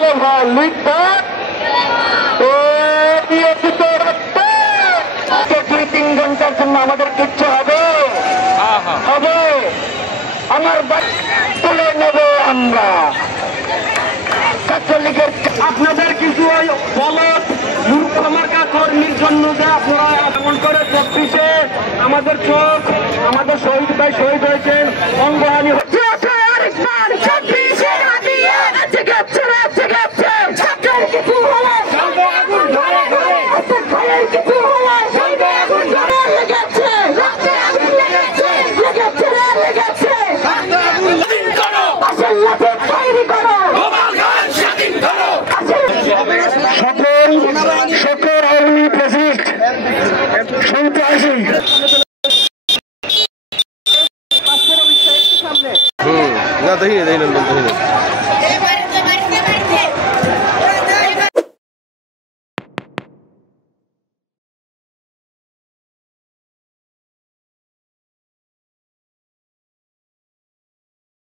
বলো ভাই লিখবে দুই 3 ঘন্টার জন্য আমাদের কিচ্ছু হবে হবে আমার তুলে নেব আমরা ছাত্রলীগের। আপনাদের কিছু ওই বলদ মূর্খমার্কা কর্মীর জন্য যে আপনারা এমন করে 24-এ আমাদের চোখ আমাদের শহীদ ভাই শহীদ হয়েছেন অঙ্গহানি হচ্ছে।